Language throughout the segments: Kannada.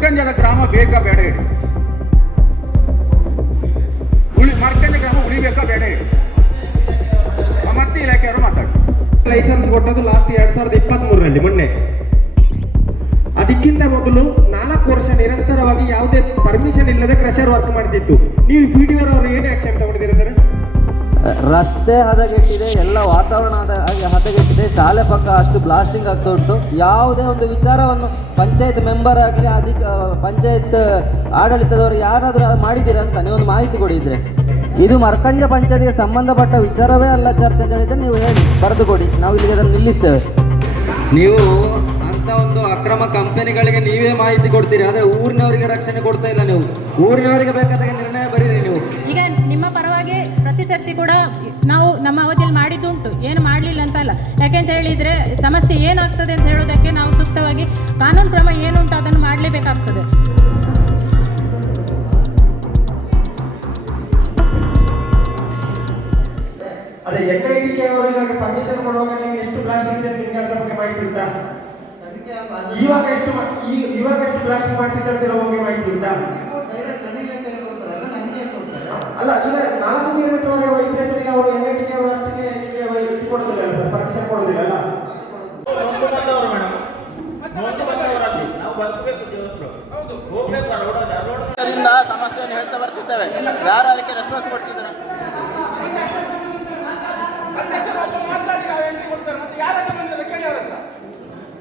ಮರ್ಕಂಜದ ಗ್ರಾಮ ಬೇಕಾ ಬೇಡ ಹೇಳಿ. ಉಳಿ ಮರ್ಕಂಜ ಗ್ರಾಮ ಉಳಿಬೇಕಾ ಬೇಡ ಹೇಳಿ. ಮತ್ತೆ ಇಲಾಖೆಯವರು ಮಾತಾಡಿ ಲೈಸೆನ್ಸ್ ಕೊಟ್ಟದ್ದು ಲಾಸ್ಟ್ ಎರಡ್ ಸಾವಿರದ ಇಪ್ಪತ್ತ್ ಮೂರರಲ್ಲಿ ಮೊನ್ನೆ. ಅದಕ್ಕಿಂತ ಮೊದಲು ನಾಲ್ಕು ವರ್ಷ ನಿರಂತರವಾಗಿ ಯಾವುದೇ ಪರ್ಮಿಷನ್ ಇಲ್ಲದೆ ಕ್ರಷರ್ ವರ್ಕ್ ಮಾಡ್ತಿತ್ತು. ನೀವು ಪಿ ಡಿ ಅವರು ಏನು ಆಕ್ಷನ್ ತಗೊಂಡಿದ್ದೀರಾ ಸರ್? ರಸ್ತೆ ಹದಗೆಟ್ಟಿದೆ, ಎಲ್ಲ ವಾತಾವರಣ ಹದಗೆಟ್ಟಿದೆ, ಶಾಲೆ ಪಕ್ಕ ಅಷ್ಟು ಬ್ಲಾಸ್ಟಿಂಗ್ ಆಗ್ತಾ ಉಂಟು. ಯಾವುದೇ ಒಂದು ವಿಚಾರವನ್ನು ಪಂಚಾಯತ್ ಮೆಂಬರ್ ಆಗಲಿ, ಅಧಿಕ ಪಂಚಾಯತ್ ಆಡಳಿತದವರು ಯಾರಾದರೂ ಮಾಡಿದ್ದೀರಾ ಅಂತ ನೀವೊಂದು ಮಾಹಿತಿ ಕೊಡಿದ್ರೆ ಇದು ಮರ್ಕಂಜ ಪಂಚಾಯತ್ಗೆ ಸಂಬಂಧಪಟ್ಟ ವಿಚಾರವೇ ಅಲ್ಲ ಚರ್ಚೆ ಅಂತ ಹೇಳಿದ್ರೆ ನೀವು ಹೇಳಿ ಬರೆದು ಕೊಡಿ ನಾವು ಇಲ್ಲಿಗೆ ಅದನ್ನು ನಿಲ್ಲಿಸ್ತೇವೆ. ನೀವು ಅಂತ ಒಂದು ಅಕ್ರಮ ಕಂಪನಿಗಳಿಗೆ ನೀವೇ ಮಾಹಿತಿ ಕೊಡ್ತೀರಿ, ಆದರೆ ಊರಿನವರಿಗೆ ರಕ್ಷಣೆ ಕೊಡ್ತಾ ಇಲ್ಲ ನೀವು. ಊರಿನವರಿಗೆ ಬೇಕಾದಾಗ ಈಗ ನಿಮ್ಮ ಪರವಾಗಿ ಪ್ರತಿ ಸರ್ತಿ ಕೂಡ ನಾವು ನಮ್ಮ ಅವಧಿಯಲ್ಲಿ ಮಾಡಿದ್ದುಂಟು. ಏನು ಮಾಡಲಿಲ್ಲ ಅಂತ ಅಲ್ಲ ಯಾಕೆಂತ ಹೇಳಿದರೆ ಸಮಸ್ಯೆ ಏನಾಗ್ತದೆ ಅಂತ ಹೇಳೋದಕ್ಕೆ ನಾವು ಸೂಕ್ತವಾಗಿ ಕಾನೂನು ಕ್ರಮ ಏನುಂಟು ಅದನ್ನು ಮಾಡಲೇಬೇಕಾಗ್ತದೆ. ಅದೇ ಎನ್ ಐ ಟಿ ಕೆ ಅವರಿಗೆ ಪರ್ಮಿಷನ್ ಕೊಡುವಾಗ ನೀವು ಎಷ್ಟು ಬ್ಲಾಸ್ಟಿಂಗ್ ಇದೆ ನಿಮ್ಗೆ ಅದ್ರ ಬಗ್ಗೆ ಮಾಹಿತಿ ಇವಾಗ ಎಷ್ಟು ಇವಾಗ ಎಷ್ಟು ಪ್ಲಾಸ್ಟಿಕ್ ಮಾಡ್ತಿದ್ದಾರೆ ಬಗ್ಗೆ ಮಾಹಿತಿ ಉಂಟಾ? ಅಲ್ಲ ಈಗ ನಾಲ್ಕು ಕಿಲೋಮೀಟರ್ ವರೆಗೆ ವೈಬ್ರೇಷನ್ಗೆ ಅವರು ಎನ್ ಐ ಟಿ ಕೆ ಅವರು ಅಷ್ಟಕ್ಕೆ ನಿಮಗೆ ಇದು ಕೊಡೋದಿಲ್ಲ ಸರ್ ಪರ್ಮಿಷನ್ ಕೊಡೋದಿಲ್ಲ ಅಲ್ಲ? ಅದರಿಂದ ಸಮಸ್ಯೆಯನ್ನು ಹೇಳ್ತಾ ಬರ್ತಿದ್ದೇವೆ. ಯಾರು ಅದಕ್ಕೆ ರೆಸ್ಪಾನ್ಸ್ ಕೊಡ್ತಿದ್ದಾರೆ ಅಧ್ಯಕ್ಷರು ಒಬ್ಬ ಮಾತಾಡಿ ನಾವು ಎಂಟ್ರಿ ಕೊಡ್ತಾರೆ ಮತ್ತೆ ಯಾರ ಹತ್ರ ಬಂದಿಲ್ಲ ಕೇಳಿ ಅವ್ರ ಹತ್ರ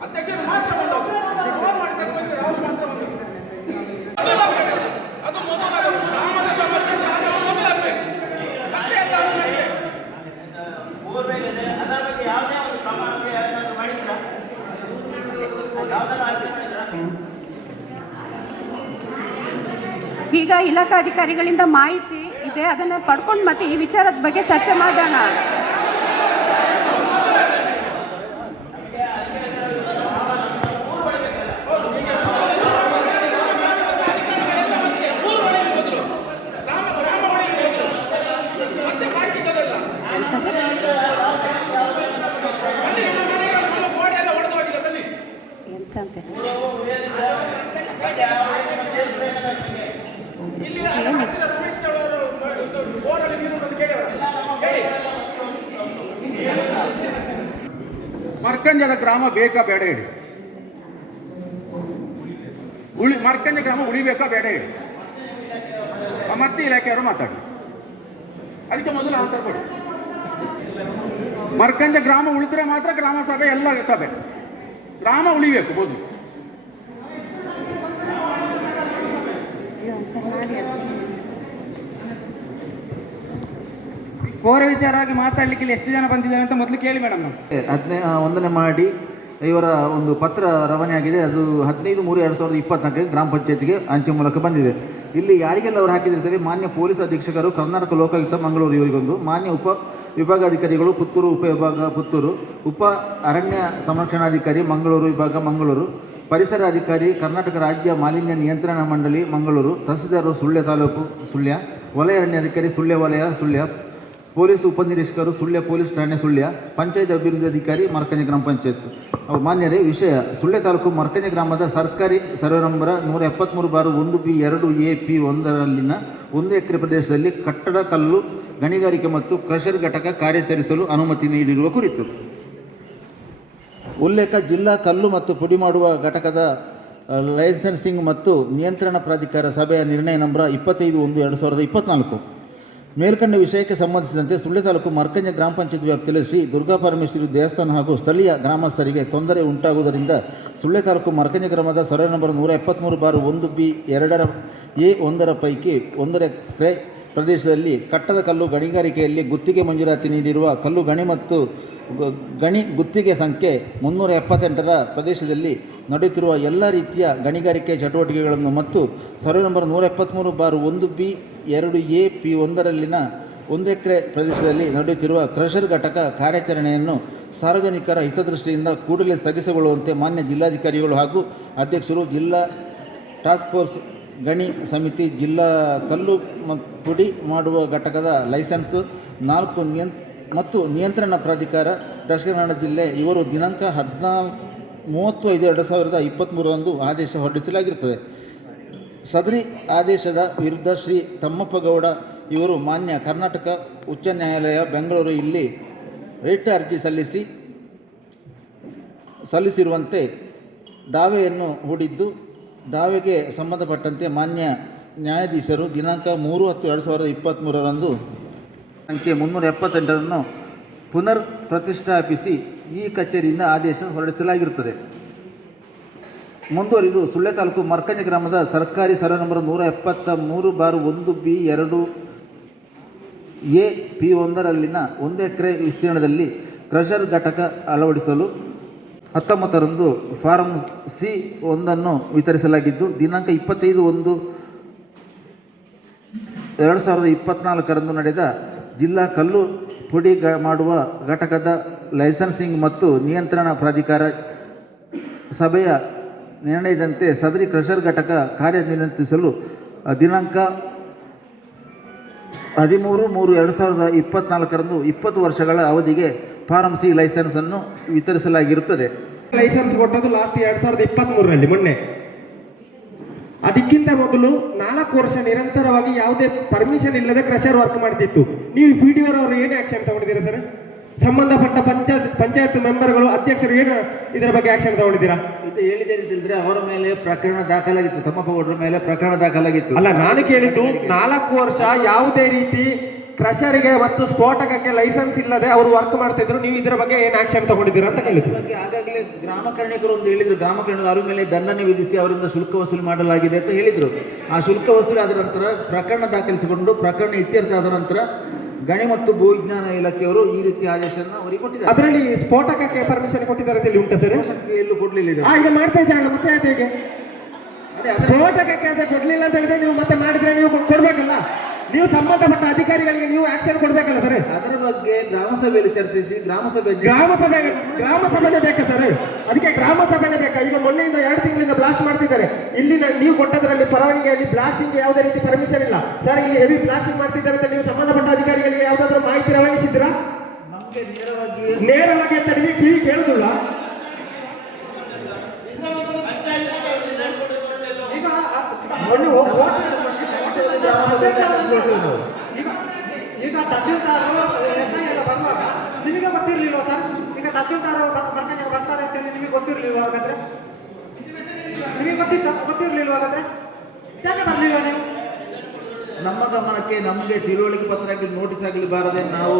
ಅಧ್ಯಕ್ಷರು ಮಾತ್ರ ಬಂದವರು ಫೋನ್ ಮಾಡಿ ತಗೊಂಡು ಬಂದಿದ್ದಾರೆ ಅವ್ರು ಮಾತ್ರ ಬಂದವರು ಅದು ಆಗ್ಬೇಕು. ಅದು ಮೊದಲಾಗಬೇಕು ಗ್ರಾಮದ ಸಮಸ್ಯೆ ಇದ್ರೆ ಅದು ಮೊದಲಾಗಬೇಕು ಮತ್ತೆ ಎಲ್ಲ ಅವ್ರು ಮತ್ತೆ. ಈಗ ಇಲಾಖಾಧಿಕಾರಿಗಳಿಂದ ಮಾಹಿತಿ ಇದೆ ಅದನ್ನ ಪಡ್ಕೊಂಡು ಮತ್ತೆ ಈ ವಿಚಾರದ ಬಗ್ಗೆ ಚರ್ಚೆ ಮಾಡೋಣ ಗ್ರಾಮ ಗ್ರಾಮ ಒಳಗೆ ಹೋದ್ರು. ಮತ್ತೆ ಬಾಕಿ ಇದ್ದದಲ್ಲ ಬನ್ನಿ ನಮ್ಮ ಮನೆಗೆ ನಮ್ಮ ಗೋಡೆ ಎಲ್ಲ ಒಡೆದು ಹೋಗಿದೆ ಬನ್ನಿ ಎಂತಂತೆ ಇಲ್ಲಿ ಹತ್ತಿರ ರಮೇಶ್ ಅವರು ಬೋರಲ್ಲಿ ನೀರು ಅಂತ ಕೇಳಿ ಅವರು ಹೇಳಿ ಮರ್ಕಂಜದ ಗ್ರಾಮ ಬೇಕಾ ಬೇಡ ಹೇಳಿ ಉಳಿ ಮರ್ಕಂಜ ಗ್ರಾಮ ಉಳಿಬೇಕಾ ಬೇಡ ಹೇಳಿ ಮತ್ತೆ ಇಲಾಖೆಯವರು ಮಾತಾಡಿ ಅದಕ್ಕೆ ಮೊದಲು ಆನ್ಸರ್ ಕೊಡಿ. ಮರ್ಕಂಜ ಗ್ರಾಮ ಉಳಿದ್ರೆ ಮಾತ್ರ ಗ್ರಾಮ ಸಭೆ, ಎಲ್ಲ ಸಭೆ. ಗ್ರಾಮ ಉಳಿಬೇಕು ಮೊದಲು. ಕೋರ ವಿಚಾರವಾಗಿ ಮಾತಾಡ್ಲಿಕ್ಕೆ ಇಲ್ಲಿ ಎಷ್ಟು ಜನ ಬಂದಿದ್ದಾರೆ ಅಂತ ಮೊದಲು ಕೇಳಿ ಮೇಡಮ್ ಹದಿನೈ ಒಂದನೇ ಮಾಡಿ ಇವರ ಒಂದು ಪತ್ರ ರವಾನೆಯಾಗಿದೆ ಅದು ಹದಿನೈದು ಮೂರು ಎರಡು ಸಾವಿರದ ಇಪ್ಪತ್ನಾಲ್ಕಕ್ಕೆ ಗ್ರಾಮ ಪಂಚಾಯತಿಗೆ ಅಂಚೆ ಮೂಲಕ ಬಂದಿದೆ. ಇಲ್ಲಿ ಯಾರಿಗೆಲ್ಲ ಅವರು ಹಾಕಿದಿರ್ತಾರೆ? ಮಾನ್ಯ ಪೊಲೀಸ್ ಅಧೀಕ್ಷಕರು, ಕರ್ನಾಟಕ ಲೋಕಾಯುಕ್ತ ಮಂಗಳೂರು ಇವರಿಗೊಂದು, ಮಾನ್ಯ ಉಪ ವಿಭಾಗಾಧಿಕಾರಿಗಳು ಪುತ್ತೂರು, ಉಪ ವಿಭಾಗ ಪುತ್ತೂರು, ಉಪ ಅರಣ್ಯ ಸಂರಕ್ಷಣಾಧಿಕಾರಿ ಮಂಗಳೂರು, ವಿಭಾಗ ಮಂಗಳೂರು, ಪರಿಸರ ಅಧಿಕಾರಿ, ಕರ್ನಾಟಕ ರಾಜ್ಯ ಮಾಲಿನ್ಯ ನಿಯಂತ್ರಣ ಮಂಡಳಿ ಮಂಗಳೂರು ತಹಸೀಲ್ದಾರರು ಸುಳ್ಯ ತಾಲೂಕು ಸುಳ್ಯ, ವಲಯ ಅರಣ್ಯಾಧಿಕಾರಿ ಸುಳ್ಯ ವಲಯ ಸುಳ್ಯ ಪೊಲೀಸ್ ಉಪನಿರೀಕ್ಷಕರು ಸುಳ್ಯ ಪೊಲೀಸ್ ಠಾಣೆ ಸುಳ್ಯ, ಪಂಚಾಯತ್ ಅಭಿವೃದ್ಧಿ ಅಧಿಕಾರಿ ಮರ್ಕಂಜ ಗ್ರಾಮ ಪಂಚಾಯತ್. ಮಾನ್ಯರೇ, ವಿಷಯ ಸುಳ್ಯ ತಾಲೂಕು ಮರ್ಕಂಜ ಗ್ರಾಮದ ಸರ್ಕಾರಿ ಸರ್ವೆ ನಂಬರ್ ನೂರ ಎಪ್ಪತ್ತ್ಮೂರು ಬಾರು ಒಂದು ಬಿ ಎರಡು ಎ ಪಿ ಒಂದರಲ್ಲಿನ ಒಂದು ಎಕರೆ ಪ್ರದೇಶದಲ್ಲಿ ಕಟ್ಟಡ, ಕಲ್ಲು, ಗಣಿಗಾರಿಕೆ ಮತ್ತು ಕ್ರಷರ್ ಘಟಕ ಕಾರ್ಯಾಚರಿಸಲು ಅನುಮತಿ ನೀಡಿರುವ ಕುರಿತು. ಉಲ್ಲೇಖ, ಜಿಲ್ಲಾ ಕಲ್ಲು ಮತ್ತು ಪುಡಿ ಮಾಡುವ ಘಟಕದ ಲೈಸೆನ್ಸಿಂಗ್ ಮತ್ತು ನಿಯಂತ್ರಣ ಪ್ರಾಧಿಕಾರ ಸಭೆಯ ನಿರ್ಣಯ ನಂಬರ್ ಇಪ್ಪತ್ತೈದು ಒಂದು ಎರಡು ಸಾವಿರದ ಇಪ್ಪತ್ನಾಲ್ಕು. ಮೇಲ್ಕಂಡ ವಿಷಯಕ್ಕೆ ಸಂಬಂಧಿಸಿದಂತೆ ಸುಳ್ಳೆ ತಾಲೂಕು ಮರ್ಕಂಜ ಗ್ರಾಮ ಪಂಚಾಯತ್ ವ್ಯಾಪ್ತಿಯಲ್ಲಿ ಶ್ರೀ ದುರ್ಗಾ ಪರಮೇಶ್ವರಿ ದೇವಸ್ಥಾನ ಹಾಗೂ ಸ್ಥಳೀಯ ಗ್ರಾಮಸ್ಥರಿಗೆ ತೊಂದರೆ ಉಂಟಾಗುವುದರಿಂದ ಸುಳ್ಳೆ ತಾಲೂಕು ಮರ್ಕಂಜ ಗ್ರಾಮದ ಸರ್ವೆ ನಂಬರ್ ನೂರ ಎಪ್ಪತ್ತ್ಮೂರು ಬಾರು ಒಂದು ಬಿ ಎರಡರ ಎ ಒಂದರ ಪೈಕಿ ಒಂದರ ಪ್ರದೇಶದಲ್ಲಿ ಕಟ್ಟದ ಕಲ್ಲು ಗಣಿಗಾರಿಕೆಯಲ್ಲಿ ಗುತ್ತಿಗೆ ಮಂಜೂರಾತಿ ನೀಡಿರುವ ಕಲ್ಲು ಗಣಿ ಮತ್ತು ಗಣಿ, ಗುತ್ತಿಗೆ ಸಂಖ್ಯೆ ಮುನ್ನೂರ ಎಪ್ಪತ್ತೆಂಟರ ಪ್ರದೇಶದಲ್ಲಿ ನಡೆಯುತ್ತಿರುವ ಎಲ್ಲ ರೀತಿಯ ಗಣಿಗಾರಿಕೆ ಚಟುವಟಿಕೆಗಳನ್ನು ಮತ್ತು ಸರ್ವೆ ನಂಬರ್ ನೂರ ಎಪ್ಪತ್ತ್ಮೂರು ಬಾರು ಒಂದು ಬಿ, ಎರಡು ಎ, ಪಿ ಒಂದರಲ್ಲಿನ ಒಂದು ಎಕರೆ ಪ್ರದೇಶದಲ್ಲಿ ನಡೆಯುತ್ತಿರುವ ಕ್ರಷರ್ ಘಟಕ ಕಾರ್ಯಾಚರಣೆಯನ್ನು ಸಾರ್ವಜನಿಕರ ಹಿತದೃಷ್ಟಿಯಿಂದ ಕೂಡಲೇ ಸ್ಥಗಿಸಿಕೊಳ್ಳುವಂತೆ ಮಾನ್ಯ ಜಿಲ್ಲಾಧಿಕಾರಿಗಳು ಹಾಗೂ ಅಧ್ಯಕ್ಷರು ಜಿಲ್ಲಾ ಟಾಸ್ಕ್ ಫೋರ್ಸ್ ಗಣಿ ಸಮಿತಿ ಜಿಲ್ಲಾ ಕಲ್ಲು ಪುಡಿ ಮಾಡುವ ಘಟಕದ ಲೈಸೆನ್ಸ್ ನಾಲ್ಕು ನಿಯಂ ಮತ್ತು ನಿಯಂತ್ರಣ ಪ್ರಾಧಿಕಾರ ದಕ್ಷಿಣ ಕನ್ನಡ ಜಿಲ್ಲೆ ಇವರು ದಿನಾಂಕ ಹದಿನಾ ಮೂವತ್ತು, ಐದು, ಎರಡು ಸಾವಿರದ ಇಪ್ಪತ್ತ್ಮೂರರಂದು ಆದೇಶ ಹೊರಡಿಸಲಾಗಿರುತ್ತದೆ. ಸದರಿ ಆದೇಶದ ವಿರುದ್ಧ ಶ್ರೀ ತಮ್ಮಪ್ಪ ಗೌಡ ಇವರು ಮಾನ್ಯ ಕರ್ನಾಟಕ ಉಚ್ಚ ನ್ಯಾಯಾಲಯ ಬೆಂಗಳೂರು ಇಲ್ಲಿ ರಿಟ್ ಅರ್ಜಿ ಸಲ್ಲಿಸಿ, ಸಲ್ಲಿಸಿರುವಂತೆ ದಾವೆಯನ್ನು ಹೂಡಿದ್ದು, ದಾವೆಗೆ ಸಂಬಂಧಪಟ್ಟಂತೆ ಮಾನ್ಯ ನ್ಯಾಯಾಧೀಶರು ದಿನಾಂಕ ಮೂರು ಹತ್ತು ಎರಡು ಸಾವಿರದ ಇಪ್ಪತ್ತ್ಮೂರರಂದು ಸಂಖ್ಯೆ ಮುನ್ನೂರ ಎಪ್ಪತ್ತೆಂಟರನ್ನು ಪುನರ್ ಪ್ರತಿಷ್ಠಾಪಿಸಿ ಈ ಕಚೇರಿಯಿಂದ ಆದೇಶ ಹೊರಡಿಸಲಾಗಿರುತ್ತದೆ. ಮುಂದುವರಿದು ಸುಳ್ಳೆ ತಾಲೂಕು ಮರ್ಕಂಜ ಗ್ರಾಮದ ಸರ್ಕಾರಿ ಸರ ನಂಬರ್ ನೂರ ಎಪ್ಪತ್ತ ಮೂರು ಬಾರು ಒಂದು ಬಿ ಎರಡು ಎ ಪಿ ಒಂದರಲ್ಲಿನ ಒಂದು ಎಕರೆ ವಿಸ್ತೀರ್ಣದಲ್ಲಿ ಕ್ರಷರ್ ಘಟಕ ಅಳವಡಿಸಲು ಹತ್ತೊಂಬತ್ತರಂದು ಫಾರಂ ಸಿ ಒಂದನ್ನು ವಿತರಿಸಲಾಗಿದ್ದು, ದಿನಾಂಕ ಇಪ್ಪತ್ತೈದು ಒಂದು ಎರಡು ಸಾವಿರದ ಇಪ್ಪತ್ತ್ನಾಲ್ಕರಂದು ನಡೆದ ಜಿಲ್ಲಾ ಕಲ್ಲು ಪುಡಿ ಮಾಡುವ ಘಟಕದ ಲೈಸೆನ್ಸಿಂಗ್ ಮತ್ತು ನಿಯಂತ್ರಣ ಪ್ರಾಧಿಕಾರ ಸಭೆಯ ನಿರ್ಣಯದಂತೆ ಸದರಿ ಕ್ರಷರ್ ಘಟಕ ಕಾರ್ಯನಿರ್ವಹಿಸಲು ದಿನಾಂಕ ಹದಿಮೂರು ಮೂರು ಎರಡು ಸಾವಿರದ ಇಪ್ಪತ್ತ್ನಾಲ್ಕರಂದು ಇಪ್ಪತ್ತು ವರ್ಷಗಳ ಅವಧಿಗೆ ಫಾರ್ಮಸಿ ಲೈಸೆನ್ಸ್ ಲೈಸೆನ್ಸನ್ನು ವಿತರಿಸಲಾಗಿರುತ್ತದೆ. ಲೈಸೆನ್ಸ್ ಕೊಟ್ಟದ್ದು ಲಾಸ್ಟ್ ಎರಡು ಸಾವಿರದ ಇಪ್ಪತ್ತ್ ಮೂರರಲ್ಲಿ ಮೊನ್ನೆ. ಅದಕ್ಕಿಂತ ಮೊದಲು ನಾಲ್ಕು ವರ್ಷ ನಿರಂತರವಾಗಿ ಯಾವುದೇ ಪರ್ಮಿಷನ್ ಇಲ್ಲದೆ ಕ್ರಷರ್ ವರ್ಕ್ ಮಾಡ್ತಿತ್ತು. ನೀವು ಪಿ ಡಿ ಅವರು ಏನು ಆಕ್ಷನ್ ತಗೊಂಡಿದ್ದೀರಾ ಸರ್ ಸಂಬಂಧಪಟ್ಟ ಪಂಚಾಯತ್ ಪಂಚಾಯತ್ ಮೆಂಬರ್ಗಳು ಅಧ್ಯಕ್ಷರು ಏನು ಇದರ ಬಗ್ಗೆ ಆಕ್ಷನ್ ತಗೊಂಡಿದ್ದೀರಾ? ಇದು ಹೇಳಿದೆ ತಿಳಿದ್ರೆ ಅವರ ಮೇಲೆ ಪ್ರಕರಣ ದಾಖಲಾಗಿತ್ತು ತಮ್ಮ ಗೌಡರ ಮೇಲೆ ಪ್ರಕರಣ ದಾಖಲಾಗಿತ್ತು. ಅಲ್ಲ ನಾನು ಕೇಳಿದ್ದು ನಾಲ್ಕು ವರ್ಷ ಯಾವುದೇ ರೀತಿ ಕ್ರಷರಿಗೆ ಮತ್ತು ಸ್ಫೋಟಕಕ್ಕೆ ಲೈಸೆನ್ಸ್ ಇಲ್ಲದೆ ಅವರು ವರ್ಕ್ ಮಾಡ್ತಿದ್ರು ನೀವು ಇದರ ಬಗ್ಗೆ ಏನು ಆಕ್ಷನ್ ತಗೊಂಡಿದ್ದೀರಾ ಅಂತ ಕೇಳಿದ್ರು. ಬಗ್ಗೆ ಆಗಾಗಲೇ ಗ್ರಾಮ ಕರ್ಣಿಕರು ಒಂದು ಹೇಳಿದ್ರು ಗ್ರಾಮ ಕರ್ಣಿಕರು ಅವ್ರ ಮೇಲೆ ದಂಡನೆ ವಿಧಿಸಿ ಅವರಿಂದ ಶುಲ್ಕ ವಸೂಲಿ ಮಾಡಲಾಗಿದೆ ಅಂತ ಹೇಳಿದರು. ಆ ಶುಲ್ಕ ವಸೂಲಿ ಆದ ನಂತರ ಪ್ರಕರಣ ದಾಖಲಿಸಿಕೊಂಡು ಪ್ರಕರಣ ಇತ್ಯರ್ಥ ಆದ ನಂತರ ಗಣಿ ಮತ್ತು ಭೂವಿಜ್ಞಾನ ಇಲಾಖೆಯವರು ಈ ರೀತಿ ಆದೇಶವನ್ನು ಅವರಿಗೆ ಕೊಟ್ಟಿದ್ದಾರೆ. ಅದರಲ್ಲಿ ಸ್ಫೋಟಕಕ್ಕೆ ಪರ್ಮಿಷನ್ ಕೊಟ್ಟಿದ್ದಾರೆ ಅಂತ ಇಲ್ಲಿ ಉಂಟಾ ಸರ್? ಎಲ್ಲೂ ಕೊಡಲಿಲ್ಲ ಈಗ ಮಾಡ್ತಾ ಇದ್ದಾಳೆ ಮತ್ತೆ ಅದೇ. ಸ್ಫೋಟಕಕ್ಕೆ ಅದೇ ಕೊಡ್ಲಿಲ್ಲ ಅಂತ ಹೇಳಿದ್ರೆ ನೀವು ಮತ್ತೆ ಮಾಡಿದ್ರೆ ನೀವು ಕೊಡ್ಬೇಕಲ್ಲ? ನೀವು ಸಂಬಂಧಪಟ್ಟ ಅಧಿಕಾರಿಗಳಿಗೆ ನೀವು ಆಕ್ಷನ್ ಕೊಡ್ಬೇಕಲ್ಲ ಸರ್ ಅದರ ಬಗ್ಗೆ ಗ್ರಾಮ ಸಭೆಯಲ್ಲಿ ಚರ್ಚಿಸಿ ಗ್ರಾಮ ಸಭೆ ಗ್ರಾಮ ಸಭೆ ಗ್ರಾಮ ಸಭೆನೇ ಬೇಕಾ ಸರ್ ಅದಕ್ಕೆ ಗ್ರಾಮ ಸಭೆನೇ ಬೇಕಾ ಈಗ ಮೊನ್ನೆಯಿಂದ ಎರಡು ತಿಂಗಳಿಂದ ಬ್ಲಾಸ್ಟ್ ಮಾಡ್ತಿದ್ದಾರೆ ಇಲ್ಲಿನ ನೀವು ಕೊಟ್ಟದ್ರಲ್ಲಿ ಪರವಾನಗಿಯಲ್ಲಿ ಬ್ಲಾಸ್ಟಿಂಗ್ ಯಾವುದೇ ರೀತಿ ಪರ್ಮಿಷನ್ ಇಲ್ಲ ಸರ್ ಈ ಹೆವಿ ಬ್ಲಾಸ್ಟಿಂಗ್ ಮಾಡ್ತಿದ್ದಾರೆ ಅಂತ ನೀವು ಸಂಬಂಧಪಟ್ಟ ಅಧಿಕಾರಿಗಳಿಗೆ ಯಾವುದಾದ್ರೂ ಮಾಹಿತಿ ರವಾನಿಸಿದ್ರಾ ನಮಗೆ ನೇರವಾಗಿ ನೇರವಾಗಿ ಅಂತ ನಿಮಗೆ ಕಿವಿ ಕೇಳುದಿಲ್ಲ ಈಗ ಮೊನ್ನೆ ಹೋ- ಈಗ ತಹಸೀಲ್ದಾರರು ಎಸ್ಐ ಎಲ್ಲ ಬರುವಾಗ ನಿಮಗೆ ಗೊತ್ತಿರ್ಲಿಲ್ವಾ ಸರ್ ಈಗ ತಹಸೀಲ್ದಾರರು ಬರ್ತಾನೆ ಬರ್ತಾರೆ ಅಂತ ಹೇಳಿ ನಿಮಗೆ ಗೊತ್ತಿರ್ಲಿಲ್ವಾ ಹಾಗಾದ್ರೆ? ನಿಮಗೆ ಹಾಗಾದ್ರೆ ಯಾಕೆ ಬರಲಿಲ್ಲ ನೀವು? ನಮ್ಮ ಗಮನಕ್ಕೆ ನಮಗೆ ತಿಳುವಳಿಕೆ ಪತ್ರ ಆಗಲಿ ನೋಟಿಸ್ ಆಗಲಿ ಬಾರದೆ ನಾವು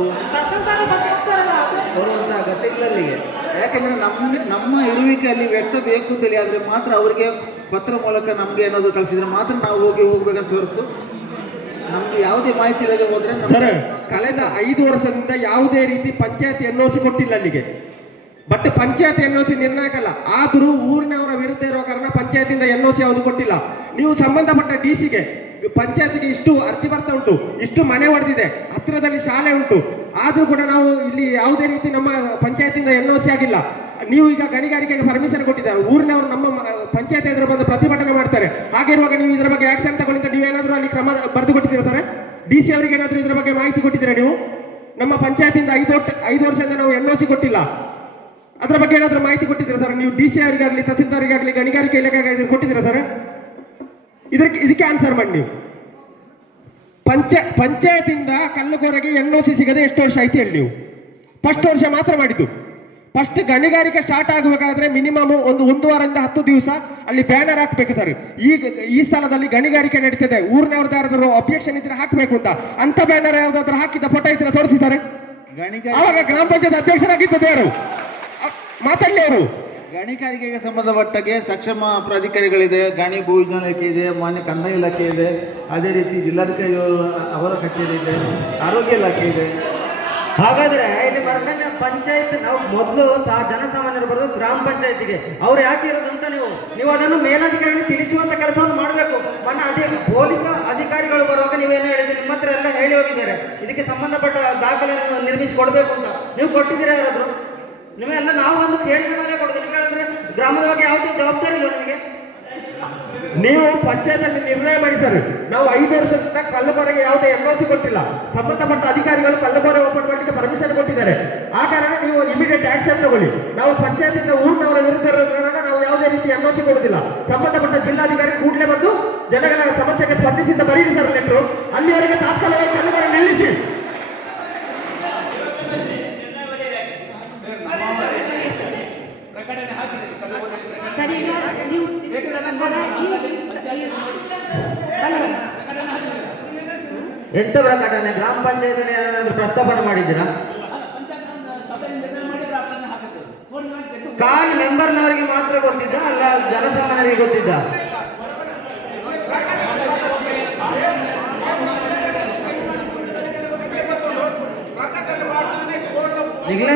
ಬರುವಂತಹ ಘಟನೆಗಳಲ್ಲಿ ಅಲ್ಲಿಗೆ ಯಾಕೆಂದ್ರೆ ನಮಗೆ ನಮ್ಮ ಇರುವಿಕೆ ಅಲ್ಲಿ ವ್ಯಕ್ತ ಬೇಕು ಅಂತೇಳಿ ಆದರೆ ಮಾತ್ರ ಅವರಿಗೆ ಪತ್ರ ಮೂಲಕ ನಮಗೆ ಏನಾದರೂ ಕಳಿಸಿದ್ರೆ ಮಾತ್ರ ನಾವು ಹೋಗಿ ಹೋಗ್ಬೇಕಂತ ಹೊರತು ನಮ್ಗೆ ಯಾವುದೇ ಮಾಹಿತಿ ಇಲ್ಲದೆ ಹೋದ್ರೆ ಸರ್, ಕಳೆದ ಐದು ವರ್ಷದಿಂದ ಯಾವುದೇ ರೀತಿ ಪಂಚಾಯತ್ ಸಿ ಕೊಟ್ಟಿಲ್ಲ ಅಲ್ಲಿಗೆ. ಬಟ್ ಪಂಚಾಯತ್ ಸಿ ನಿರ್ಣಾಯಕ ಅಲ್ಲ ಆದರೂ ಊರಿನವರ ವಿರುದ್ಧ ಇರುವ ಕಾರಣ ಪಂಚಾಯತಿಂದ ಎನ್ ಸಿ ಯಾವುದು ಕೊಟ್ಟಿಲ್ಲ. ನೀವು ಸಂಬಂಧಪಟ್ಟ ಡಿ ಸಿಗೆ ಪಂಚಾಯತಿಗೆ ಇಷ್ಟು ಅರ್ಜಿ ಬರ್ತಾ ಉಂಟು, ಇಷ್ಟು ಮನೆ ಹೊಡೆದಿದೆ ಹತ್ತಿರದಲ್ಲಿ ಶಾಲೆ ಉಂಟು. ಆದರೂ ಕೂಡ ನಾವು ಇಲ್ಲಿ ಯಾವುದೇ ರೀತಿ ನಮ್ಮ ಪಂಚಾಯತಿಂದ ಎನ್ ಸಿ ಆಗಿಲ್ಲ. ನೀವು ಈಗ ಗಣಿಗಾರಿಕೆಗೆ ಪರ್ಮಿಷನ್ ಕೊಟ್ಟಿದ್ದಾರೆ? ಊರಿನವರು ನಮ್ಮ ಪಂಚಾಯತ್ ಎದುರು ಬಂದು ಪ್ರತಿಭಟನೆ ಮಾಡ್ತಾರೆ. ಹಾಗಿರುವಾಗ ನೀವು ಇದರ ಬಗ್ಗೆ ಆಕ್ಷನ್ ತಗೊಂಡಿದ್ದ ನೀವೇನಾದರೂ ಅಲ್ಲಿ ಕ್ರಮ ಬರೆದು ಕೊಟ್ಟಿದ್ದೀರಾ ಸರ್? ಡಿ ಸಿ ಅವರಿಗೆ ಏನಾದರೂ ಇದರ ಬಗ್ಗೆ ಮಾಹಿತಿ ಕೊಟ್ಟಿದ್ದೀರಾ ನೀವು? ನಮ್ಮ ಪಂಚಾಯತಿಂದ ಐದು ವರ್ಷ ಐದು ವರ್ಷದಿಂದ ನಾವು ಎನ್ ಸಿ ಕೊಟ್ಟಿಲ್ಲ. ಅದರ ಬಗ್ಗೆ ಏನಾದರೂ ಮಾಹಿತಿ ಕೊಟ್ಟಿದ್ದೀರಾ ಸರ್? ನೀವು ಡಿ ಸಿ ಅವರಿಗಾಗಲಿ ತಹಸೀಲ್ದಾರಿಗಾಗಲಿ ಗಣಿಗಾರಿಕೆ ಇಲಾಖೆಗಾಗಲಿ ಕೊಟ್ಟಿದ್ದೀರಾ ಸರ್? ಇದಕ್ಕೆ ಇದಕ್ಕೆ ಆನ್ಸರ್ ಮಾಡಿ ನೀವು. ಪಂಚ ಪಂಚಾಯತಿಂದ ಕಲ್ಲುಕೋರೆಗೆ ಎನ್ ಸಿ ಸಿಗದೆ ಎಷ್ಟು ವರ್ಷ ಐತಿ ಹೇಳಿ ನೀವು. ಫಸ್ಟ್ ವರ್ಷ ಮಾತ್ರ ಮಾಡಿದ್ದು. ಫಸ್ಟ್ ಗಣಿಗಾರಿಕೆ ಸ್ಟಾರ್ಟ್ ಆಗಬೇಕಾದ್ರೆ ಮಿನಿಮಮ್ ಒಂದು ಒಂದು ವಾರದಿಂದ ಹತ್ತು ದಿವಸ ಅಲ್ಲಿ ಬ್ಯಾನರ್ ಹಾಕ್ಬೇಕು ಸರ್ ಈಗ ಈ ಸ್ಥಳದಲ್ಲಿ ಗಣಿಗಾರಿಕೆ ನಡೀತದೆ. ಊರಿನವ್ರದ್ದು ಯಾರಾದರೂ ಅಬ್ಜೆಕ್ಷನ್ ಇದ್ರೆ ಹಾಕಬೇಕು ಅಂತ. ಅಂತ ಬ್ಯಾನರ್ ಯಾವ್ದಾದ್ರು ಹಾಕಿದ್ದ ಫೋಟೋ ಇದ್ರೆ ತೋರಿಸಿದ್ದಾರೆ ಆವಾಗ ಗ್ರಾಮ ಪಂಚಾಯತ್ ಅಧ್ಯಕ್ಷರಾಗಿದ್ದದ್ದು ಯಾರು? ಮಾತಾಡಲಿ ಮಾತಾಡ್ಲಿ ಅವರು. ಗಣಿಗಾರಿಕೆಗೆ ಸಂಬಂಧಪಟ್ಟಗೆ ಸಕ್ಷಮ ಪ್ರಾಧಿಕಾರಿಗಳಿದೆ, ಗಣಿ ಭೂವಿಜ್ಞಾನ ಇಲಾಖೆ ಇದೆ, ಮಾನ್ಯ ಕಂದಾಯ ಇಲಾಖೆ ಇದೆ, ಅದೇ ರೀತಿ ಜಿಲ್ಲಾಧಿಕಾರಿ ಅವರ ಕಚೇರಿ ಇದೆ, ಆರೋಗ್ಯ ಇಲಾಖೆ ಇದೆ. ಹಾಗಾದ್ರೆ ಇಲ್ಲಿ ಬರ್ದಂಗೆ ಪಂಚಾಯತ್ ನಾವು ಮೊದಲು ಸಹ ಜನಸಾಮಾನ್ಯರು ಬರೋದು ಗ್ರಾಮ ಪಂಚಾಯತಿಗೆ. ಅವ್ರು ಯಾಕೆ ಇರೋದು ಅಂತ ನೀವು ನೀವು ಅದನ್ನು ಮೇಲಧಿಕಾರಿಗಳು ತಿಳಿಸುವಂತ ಕೆಲಸವನ್ನು ಮಾಡಬೇಕು. ಮೊನ್ನೆ ಅದೇ ಪೊಲೀಸ್ ಅಧಿಕಾರಿಗಳು ಬರುವಾಗ ನೀವೇನು ಹೇಳಿದ್ರೆ? ನಿಮ್ಮ ಹತ್ರ ಎಲ್ಲ ಹೇಳಿ ಹೋಗಿದ್ದಾರೆ. ಇದಕ್ಕೆ ಸಂಬಂಧಪಟ್ಟ ದಾಖಲೆಯನ್ನು ನಿರ್ಮಿಸಿ ಕೊಡಬೇಕು ಅಂತ. ನೀವು ಕೊಟ್ಟಿದ್ದೀರಾ ಯಾರಾದ್ರು? ನೀವೆಲ್ಲ ನಾವು ಒಂದು ಕೇಳಿದ ಮೇಲೆ ಕೊಡೋದು ನಿಮಗೆ ಗ್ರಾಮದ ಬಗ್ಗೆ ಯಾವುದೇ ಜವಾಬ್ದಾರಿ ಇಲ್ಲ ನಿಮಗೆ? ನೀವು ಪಂಚಾಯತಲ್ಲಿ ನಿರ್ಣಯ ಮಾಡಿ ಸರ್. ನಾವು ಐದು ವರ್ಷದಿಂದ ಕಲ್ಲುಬಾರೆಗೆ ಯಾವುದೇ ಎನ್ ಸಿ ಕೊಟ್ಟಿಲ್ಲ. ಸಂಬಂಧಪಟ್ಟ ಅಧಿಕಾರಿಗಳು ಕಲ್ಲುಬಾರೆ ಓಪನ್ ಮಾಡಲಿಕ್ಕೆ ಪರ್ಮಿಷನ್ ಕೊಟ್ಟಿದ್ದಾರೆ. ಆ ಕಾರಣ ನೀವು ಇಮಿಡಿಯೇಟ್ ಆಕ್ಷನ್ ತಗೊಳ್ಳಿ. ನಾವು ಪಂಚಾಯತಿಂದ ಊರಿನವರ ವಿರುದ್ಧ ಕಾರಣ ನಾವು ಯಾವುದೇ ರೀತಿ ಎನ್ಒಸಿ ಕೊಡುದಿಲ್ಲ ಸಂಬಂಧಪಟ್ಟ ಜಿಲ್ಲಾಧಿಕಾರಿ ಕೂಡಲೇ ಬಂದು ಜನಗಳ ಸಮಸ್ಯೆಗೆ ಸ್ಪಂದಿಸಿದ ಬರೀರಿ ಸರ್ ನೆಟ್ಟರು ಅಲ್ಲಿವರೆಗೆ ತಾತ್ಕಾಲಿಕವಾಗಿ ಕಲ್ಲುಬಾರೆ ನಿಲ್ಲಿಸಿ ಸರಿ ಈಗ ಎಂತ ಪ್ರಕಟಣೆ ಗ್ರಾಮ ಪಂಚಾಯತ್ ಪ್ರಸ್ತಾಪನೆ ಮಾಡಿದ್ದೀರಾ? ಕಾಲ್ ಮೆಂಬರ್ನವರಿಗೆ ಮಾತ್ರ ಗೊತ್ತಿದ್ದ, ಅಲ್ಲ ಜನಸಾಮಾನ್ಯರಿಗೆ ಗೊತ್ತಿದ್ದ?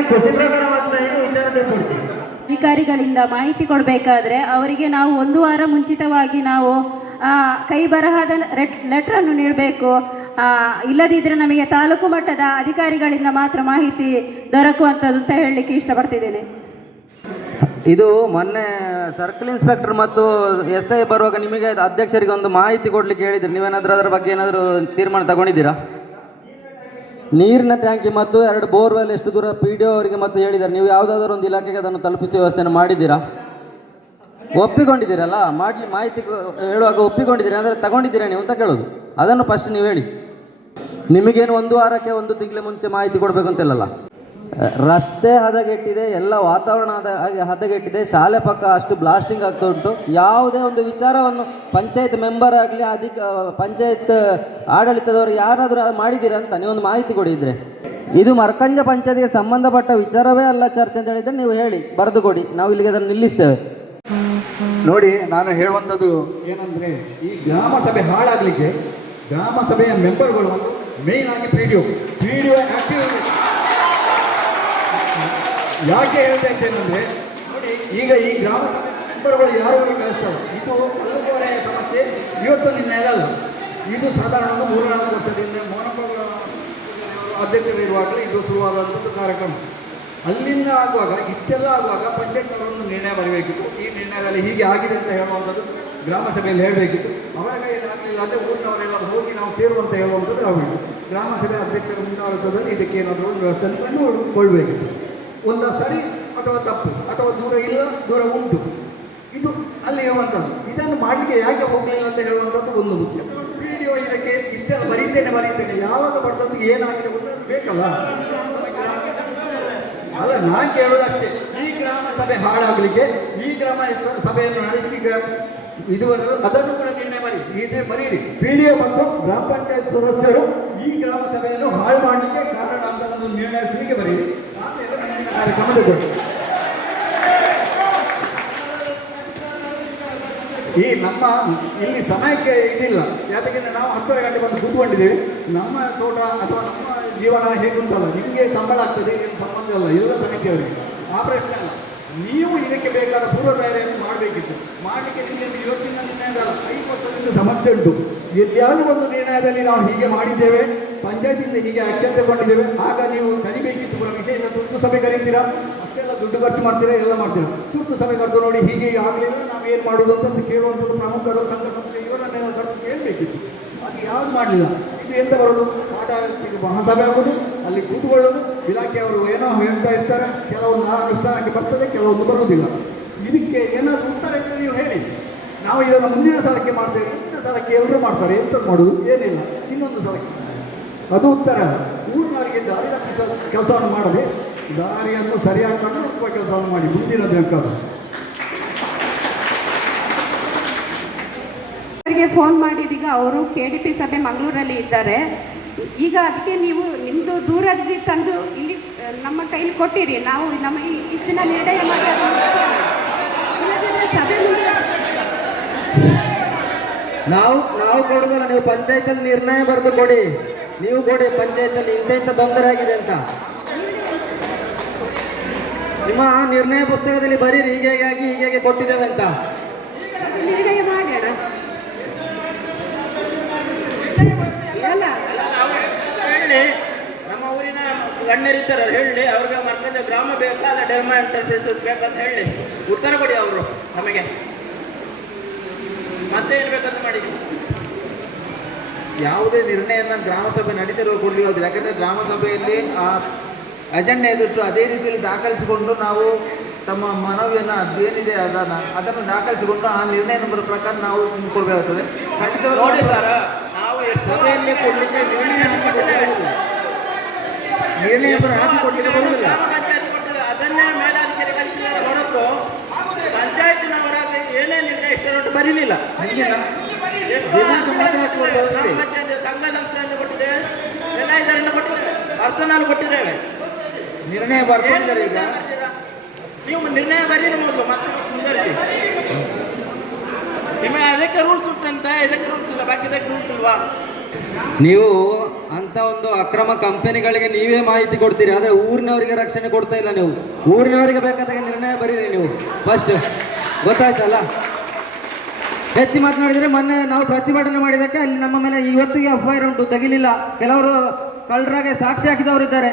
ಕೃಷಿ ಪ್ರಕಾರ ಮಾತ್ರ ಏನು ವಿಚಾರ ಕೊಡ್ತೀವಿ ಅಧಿಕಾರಿಗಳಿಂದ ಮಾಹಿತಿ ಕೊಡಬೇಕಾದ್ರೆ ಅವರಿಗೆ ನಾವು ಒಂದು ವಾರ ಮುಂಚಿತವಾಗಿ ನಾವು ಕೈ ಬರಹದ ಲೆಟ್ರನ್ನು ನೀಡಬೇಕು. ಇಲ್ಲದಿದ್ದರೆ ನಮಗೆ ತಾಲೂಕು ಮಟ್ಟದ ಅಧಿಕಾರಿಗಳಿಂದ ಮಾತ್ರ ಮಾಹಿತಿ ದೊರಕುವಂಥದ್ದು ಅಂತ ಹೇಳಲಿಕ್ಕೆ ಇಷ್ಟಪಡ್ತಿದ್ದೇನೆ. ಇದು ಮೊನ್ನೆ ಸರ್ಕಲ್ ಇನ್ಸ್ಪೆಕ್ಟರ್ ಮತ್ತು ಎಸ್ ಐ ಬರುವಾಗ ನಿಮಗೆ ಅಧ್ಯಕ್ಷರಿಗೆ ಒಂದು ಮಾಹಿತಿ ಕೊಡ್ಲಿಕ್ಕೆ ಹೇಳಿದ್ರು. ನೀವೇನಾದರೂ ಅದರ ಬಗ್ಗೆ ಏನಾದರೂ ತೀರ್ಮಾನ ತಗೊಂಡಿದ್ದೀರಾ? ನೀರಿನ ಟ್ಯಾಂಕಿ ಮತ್ತು ಎರಡು ಬೋರ್ವೆಲ್ ಎಷ್ಟು ದೂರ ಪಿ ಡಿ ಅವರಿಗೆ ಮತ್ತು ಹೇಳಿದ್ದಾರೆ. ನೀವು ಯಾವುದಾದ್ರೂ ಒಂದು ಇಲಾಖೆಗೆ ಅದನ್ನು ತಲುಪಿಸುವ ವ್ಯವಸ್ಥೆಯನ್ನು ಮಾಡಿದ್ದೀರಾ? ಒಪ್ಪಿಕೊಂಡಿದ್ದೀರಲ್ಲ? ಮಾಡಲಿ, ಮಾಹಿತಿ ಹೇಳುವಾಗ ಒಪ್ಪಿಕೊಂಡಿದ್ದೀರಿ? ಅಂದರೆ ತಗೊಂಡಿದ್ದೀರಾ ನೀವು ಅಂತ ಕೇಳೋದು. ಅದನ್ನು ಫಸ್ಟ್ ನೀವು ಹೇಳಿ. ನಿಮಗೇನು ಒಂದು ವಾರಕ್ಕೆ, ಒಂದು ತಿಂಗಳ ಮುಂಚೆ ಮಾಹಿತಿ ಕೊಡಬೇಕು ಅಂತಿಲ್ಲಲ್ಲ? ರಸ್ತೆ ಹದಗೆಟ್ಟಿದೆ, ಎಲ್ಲ ವಾತಾವರಣ ಹದ ಹದಗೆಟ್ಟಿದೆ, ಶಾಲೆ ಪಕ್ಕ ಅಷ್ಟು ಬ್ಲಾಸ್ಟಿಂಗ್ ಆಗ್ತಾ ಉಂಟು. ಯಾವುದೇ ಒಂದು ವಿಚಾರವನ್ನು ಪಂಚಾಯತ್ ಮೆಂಬರ್ ಆಗಲಿ, ಅಧಿಕ, ಪಂಚಾಯತ್ ಆಡಳಿತದವರು ಯಾರಾದರೂ ಮಾಡಿದ್ದೀರಾ ಅಂತ ನೀವೊಂದು ಮಾಹಿತಿ ಕೊಡಿದ್ರೆ ಇದು ಮರ್ಕಂಜ ಪಂಚಾಯತ್ಗೆ ಸಂಬಂಧಪಟ್ಟ ವಿಚಾರವೇ ಅಲ್ಲ ಚರ್ಚೆ ಅಂತ ಹೇಳಿದ್ರೆ ನೀವು ಹೇಳಿ, ಬರೆದು ಕೊಡಿ, ನಾವು ಇಲ್ಲಿಗೆ ಅದನ್ನು ನಿಲ್ಲಿಸ್ತೇವೆ. ನೋಡಿ, ನಾನು ಹೇಳುವಂಥದ್ದು ಏನಂದರೆ, ಈ ಗ್ರಾಮ ಸಭೆ ಹಾಳಾಗಲಿಕ್ಕೆ ಗ್ರಾಮ ಸಭೆಯ ಮೆಂಬರ್ಗಳು ಮೇಯ್ನ್ ಆಗಿ ಪಿ ಡಿ ಆ್ಯಕ್ಟಿವ್ ಯಾಕೆ ಹೇಳ್ತಾ ನೋಡಿ, ಈಗ ಈ ಗ್ರಾಮ ಮೆಂಬರ್ಗಳು ಯಾರು ಕಳಿಸ್ತಾರೆ ಇದು ಕಲ್ಲುಕೋರೆಯ ಸಮಸ್ಯೆ ಇವತ್ತು ನಿನ್ನೆ ಇರಲ್ಲ. ಇದು ಸಾಧಾರಣ ಒಂದು ಮೂರು ನಾಲ್ಕು ವರ್ಷದಿಂದ ಮೋನಪ್ಪಗಳ ಅಧ್ಯಕ್ಷರಿರುವಾಗಲೇ ಇದು ಶುರುವಾದಂಥದ್ದು ಕಾರ್ಯಕ್ರಮ. ಅಲ್ಲಿಂದ ಆಗುವಾಗ, ಇಷ್ಟೆಲ್ಲ ಆಗುವಾಗ ಪಂಚಾಯತ್ ಒಂದು ನಿರ್ಣಯ ಬರಬೇಕಿತ್ತು. ಈ ನಿರ್ಣಯದಲ್ಲಿ ಹೀಗೆ ಆಗಿದೆ ಅಂತ ಹೇಳುವಂಥದ್ದು ಗ್ರಾಮ ಸಭೆಯಲ್ಲಿ ಹೇಳಬೇಕಿತ್ತು. ಅವಾಗ ಏನಾಗಲಿಲ್ಲ ಅಂದರೆ ಊರಿನವರೆಲ್ಲ ಹೋಗಿ ನಾವು ಸೇರುವಂತ ಹೇಳುವಂಥದ್ದು ಆಗಬೇಕು ಗ್ರಾಮ ಸಭೆ ಅಧ್ಯಕ್ಷರ ಮುಂದಾಳತ್ವದಲ್ಲಿ ಇದಕ್ಕೆ ಏನಾದರೂ ಒಂದು ವ್ಯವಸ್ಥೆಯನ್ನು ನೋಡಿಕೊಳ್ಬೇಕಿತ್ತು ಒಂದು ಸರಿ ಅಥವಾ ತಪ್ಪು, ಅಥವಾ ದೂರ ಇಲ್ಲ, ದೂರ ಉಂಟು. ಇದು ಅಲ್ಲಿ ಇರುವಂಥದ್ದು ಇದನ್ನು ಮಾಡಲಿಕ್ಕೆ ಯಾಕೆ ಹೋಗಲಿಲ್ಲ ಅಂತ ಹೇಳುವಂಥದ್ದು ಒಂದು ಮುಖ್ಯ. ವಿಡಿಯೋ ಇದಕ್ಕೆ ಇಷ್ಟೆಲ್ಲ ಬರೀತೇನೆ ಬರೀತೇನೆ. ಯಾವಾಗ ಬರ್ತದ್ದು, ಏನಾಗಿದೆ ಗೊತ್ತಾಗ ಬೇಕಲ್ಲ. ಅಲ್ಲ, ನಾನು ಕೇಳೋದಷ್ಟೇ. ಈ ಗ್ರಾಮ ಸಭೆ ಹಾಳಾಗಲಿಕ್ಕೆ, ಈ ಗ್ರಾಮ ಸಭೆಯನ್ನು ನಡೆಸಲಿಕ್ಕೆ ಇದುವರೆಗೂ ಅದನ್ನು ಕೂಡ ನಿರ್ಣಯ ಮಾಡಿ ಇದೇ ಬರೀರಿ. ಪಿ ಡಿ ಮತ್ತು ಗ್ರಾಮ ಪಂಚಾಯತ್ ಸದಸ್ಯರು ಈ ಗ್ರಾಮ ಸಭೆಯನ್ನು ಹಾಳು ಮಾಡಲಿಕ್ಕೆ ಕಾರಣ ಅಂತ ಒಂದು ನಿರ್ಣಯ ಬರೀರಿ. ಮುಂದಿನ ಕಾರ್ಯಕ್ರಮ ಈ ನಮ್ಮ ಇಲ್ಲಿ ಸಮಯಕ್ಕೆ ಇದಿಲ್ಲ. ಯಾಕೆಂದರೆ ನಾವು ಹತ್ತುವರೆ ಗಂಟೆ ಬಂದು ಕೂತ್ಕೊಂಡಿದ್ದೀವಿ. ನಮ್ಮ ತೋಟ ಅಥವಾ ನಮ್ಮ ಜೀವನ ಹೇಗುಂಟಲ್ಲ ನಿಮಗೆ ಸಂಬಳ ಆಗ್ತದೆ ಏನು ಸಂಬಂಧ ಇಲ್ಲ ಎಲ್ಲ ಸಮಿತಿಯವರಿಗೆ ಆ ಪ್ರಶ್ನೆ ಅಲ್ಲ. ನೀವು ಇದಕ್ಕೆ ಬೇಕಾದ ಪೂರ್ವ ತಯಾರಿಯನ್ನು ಮಾಡಬೇಕಿತ್ತು. ಮಾಡಲಿಕ್ಕೆ ನಿಮಗೆ ಇವತ್ತಿನ ನಿರ್ಣಯದ ಅಲ್ಲ, ಐದು ವರ್ಷದಿಂದ ಸಮಸ್ಯೆ ಉಂಟು. ಎಲ್ಲಿಯಾದರೂ ಒಂದು ನಿರ್ಣಯದಲ್ಲಿ ನಾವು ಹೀಗೆ ಮಾಡಿದ್ದೇವೆ. ಪಂಚಾಯತಿಂದ ಹೀಗೆ ಆಕ್ಷನ್ ತಗೊಂಡಿದ್ದೇವೆ ಆಗ ನೀವು ಕರಿಬೇಕಿತ್ತು ಕೂಡ ವಿಶೇಷ ತುರ್ತು ಸಭೆ ಕರೀತೀರಾ ಅಷ್ಟೆಲ್ಲ ದುಡ್ಡು ಖರ್ಚು ಮಾಡ್ತೀರಾ? ಎಲ್ಲ ಮಾಡ್ತೀರಾ? ತುರ್ತು ಸಭೆ ಕರೆದು ನೋಡಿ ಹೀಗೆ ಆಗಲಿಲ್ಲ, ನಾವು ಏನು ಮಾಡೋದು ಅಂತ ಕೇಳುವಂಥದ್ದು ಪ್ರಮುಖರು ಸಂಘ ಸಂಸ್ಥೆ ಇವರನ್ನೆಲ್ಲ ಕರೆದು ಕೇಳಬೇಕಿತ್ತು. ಅದು ಯಾವುದು ಮಾಡಲಿಲ್ಲ. ಇದು ಎಂತ ಬರೋದು? ಪಾಠ ಮಹಾಸಭೆ ಆಗೋದು, ಅಲ್ಲಿ ಕೂತ್ಕೊಳ್ಳೋದು ಇಲಾಖೆಯವರು ಏನೋ ಹೇಳ್ತಾ ಇರ್ತಾರೆ. ಕೆಲವೊಂದು ಅನುಷ್ಠಾನಕ್ಕೆ ಬರ್ತದೆ, ಕೆಲವೊಂದು ಬರುವುದಿಲ್ಲ. ಇದಕ್ಕೆ ಏನಾದರೂ ಉತ್ತರ ಇದ್ದರೆ ನೀವು ಹೇಳಿ. ನಾವು ಇದನ್ನು ಮುಂದಿನ ಸಲಕ್ಕೆ ಮಾಡ್ತೇವೆ. ಮುಂದಿನ ಸಲಕ್ಕೆ ಎಲ್ಲರೂ ಮಾಡ್ತಾರೆ. ಎಂತ ಮಾಡೋದು? ಏನಿಲ್ಲ. ಇನ್ನೊಂದು ಸಲಕ್ಕೆ. ಅದು ಉತ್ತರ. ಊರಿನವರಿಗೆ ದಾರಿ ತಪ್ಪಿಸೋ ಕೆಲಸವನ್ನು ಮಾಡದೆ ದಾರಿಯನ್ನು ಸರಿಯಾಗಿ ಕಂಡುಹುಡುಕುವ ಕೆಲಸವನ್ನು ಮಾಡಿ. ಮುಂದಿನ ದಿನಕ್ಕಾದ ಅವರಿಗೆ ಫೋನ್ ಮಾಡಿದೀಗ ಅವರು ಕೆ ಡಿ ಪಿ ಸಭೆ ಮಂಗಳೂರಲ್ಲಿ ಇದ್ದಾರೆ. ಈಗ ಅದಕ್ಕೆ ನೀವು ನಿಮ್ಮದು ದೂರರ್ಜಿ ತಂದು ಇಲ್ಲಿ ನಮ್ಮ ಕೈಲಿ ಕೊಟ್ಟಿರಿ. ನಾವು ನಮ್ಮ ಇದನ್ನ ನಿರ್ಣಯ ಮಾಡಿ ಸಭೆ ನಾವು ನಾವು ಕೊಡೋದಲ್ಲ ನೀವು ಪಂಚಾಯತಲ್ಲಿ ನಿರ್ಣಯ ಬರೆದು ಕೊಡಿ. ನೀವು ಕೊಡಿ ಪಂಚಾಯತಲ್ಲಿ ಇಂಥ ಇಂಥ ತೊಂದರೆ ಆಗಿದೆ ಅಂತ. ನಿಮ್ಮ ನಿರ್ಣಯ ಪುಸ್ತಕದಲ್ಲಿ ಬರೀರಿ ಹೀಗೆ ಆಗಿ ಹೀಗೆ ಕೊಟ್ಟಿದ್ದೇವೆ ಅಂತ. ನಮ್ಮ ಊರಿನ ಗಣ್ಯರಿದ್ದಾರೆ ಹೇಳಿ ಅವ್ರಿಗೆ ಮಕ್ಕಳ ಗ್ರಾಮ ಬೇಕಾ ಅಲ್ಲ ಡೆವಲಪ್ಮೆಂಟ್ ಬೇಕಂತ ಹೇಳಿ. ಉತ್ತರ ಕೊಡಿ ಅವರು ನಮಗೆ. ಮತ್ತೆ ಏನ್ ಬೇಕಂತ ಮಾಡಿ. ಯಾವುದೇ ನಿರ್ಣಯನ ಗ್ರಾಮ ಸಭೆ ನಡೀತಿರುವ ಕೊಡಲಿಕ್ಕೆ ಹೋದಿಲ್ಲ ಯಾಕಂದರೆ ಗ್ರಾಮ ಸಭೆಯಲ್ಲಿ ಆ ಅಜೆಂಡ ಎದುರು ಅದೇ ರೀತಿಯಲ್ಲಿ ದಾಖಲಿಸಿಕೊಂಡು ನಾವು ತಮ್ಮ ಮನವಿಯನ್ನು ಅದೇನಿದೆ ಅದನ್ನು ಅದನ್ನು ದಾಖಲಿಸಿಕೊಂಡು ಆ ನಿರ್ಣಯ ನಂಬರ್ ಪ್ರಕಾರ ನಾವು ಕೊಡಬೇಕಾಗ್ತದೆ ಖಂಡಿತವಾಗಿ ಸಭೆಯಲ್ಲೇ ಕೊಡಲಿಕ್ಕೆ ನಿರ್ಣಯ ನಿರ್ಣಯ ನಂಬರ್ ಹಾಕಿಕೊಡ್ಲಿಕ್ಕೆ ಬರುವುದಿಲ್ಲ ಅದನ್ನೇ ಮೇಲಾಧಿಕಾರಿ ಕಳಿಸಿದ ಹೊರತು ಪಂಚಾಯತಿನವರ ಏನೇ ನಿರ್ಣಯ ಇಷ್ಟರೊಟ್ಟು ಬರೀಲಿಲ್ಲ. ಹಂಗೆ ನಾ- ದಿನಾಂಕ ಮಾತ್ರ ಹಾಕಿಕೊಡುವ ವ್ಯವಸ್ಥೆ. ಸಂಘ ಸಂಸ್ಥೆಯನ್ನು ಕೊಟ್ಟಿದ್ದೇವೆ ಎಲ್ಲ ಇದರಿಂದ ಕೊಟ್ಟಿದ್ದೇವೆ ಪರ್ಸನಲ್ ಕೊಟ್ಟಿದ್ದೇವೆ ನಿರ್ಣಯ ಬರ್ಕೊಂಡಿದ್ದಾರೆ ಈಗ. ನೀವು ನಿರ್ಣಯ ಬರೀರಿ ಮೊದಲು ಮತ್ತೆ ಮುಂದುವರಿಸಿ ನಿಮಗೆ ಅದಕ್ಕೆ ರೂಲ್ಸ್ ಉಂಟಂತ ಇದಕ್ಕೆ ರೂಲ್ಸ್ ಇಲ್ಲ ಬಾಕಿ ಇದಕ್ಕೆ ರೂಲ್ಸ್ ಇಲ್ವಾ? ನೀವು ಅಂತ ಒಂದು ಅಕ್ರಮ ಕಂಪನಿಗಳಿಗೆ ನೀವೇ ಮಾಹಿತಿ ಕೊಡ್ತೀರಿ ಆದರೆ ಊರಿನವರಿಗೆ ರಕ್ಷಣೆ ಕೊಡ್ತಾ ಇಲ್ಲ ನೀವು. ಊರಿನವರಿಗೆ ಬೇಕಾದಾಗ ನಿರ್ಣಯ ಬರೀರಿ ನೀವು. ಫಸ್ಟ್ ಗೊತ್ತಾಯ್ತಲ್ಲ? ಹೆಚ್ಚು ಮಾತನಾಡಿದರೆ ಮೊನ್ನೆ ನಾವು ಪ್ರತಿಭಟನೆ ಮಾಡಿದ್ದಕ್ಕೆ ಅಲ್ಲಿ ನಮ್ಮ ಮೇಲೆ ಇವತ್ತಿಗೆ ಎಫ್ ಐ ಆರ್ ಉಂಟು, ತೆಗಿಲಿಲ್ಲ. ಕೆಲವರು ಕಳ್ಳರಾಗೆ ಸಾಕ್ಷಿ ಹಾಕಿದವರು ಇದ್ದಾರೆ.